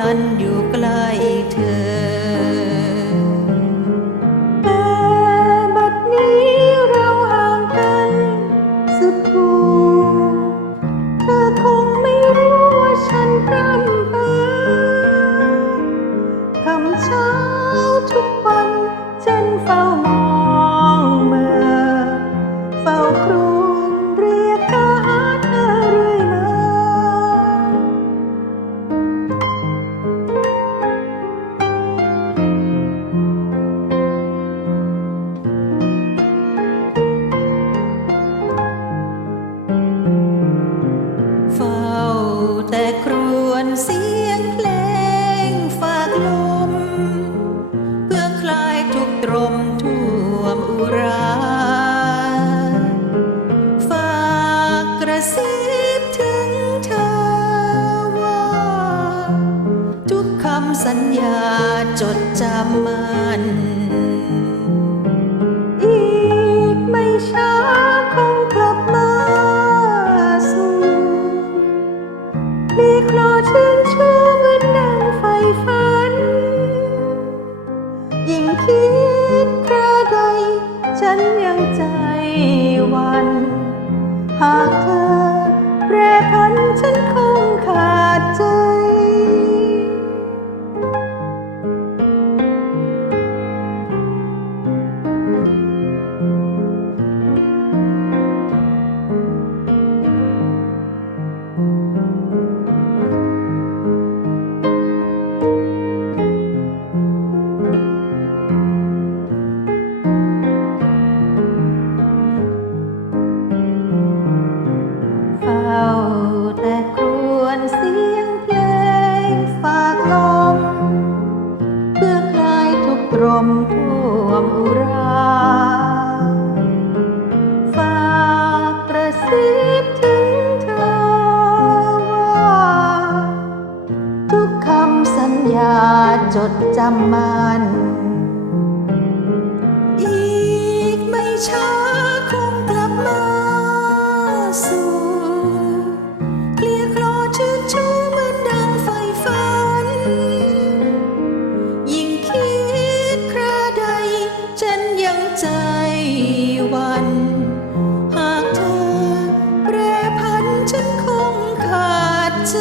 ลันอยู่ใกล้เธอำสัญญาจดจำมันอีกไม่ช้าคงกลับมาสู่มีคลอชื่นชูเหมือนดังไฟฝันยิ่งคิดคราใด ฉันยังใจวัน หากเธอแปรพันฉันคงขาด มท่วมอุราฝากประสิบถึงเธอว่า ทุกคำสัญญาจดจำมันอีกไม่ชื่นชม ฉันคงขาดใจ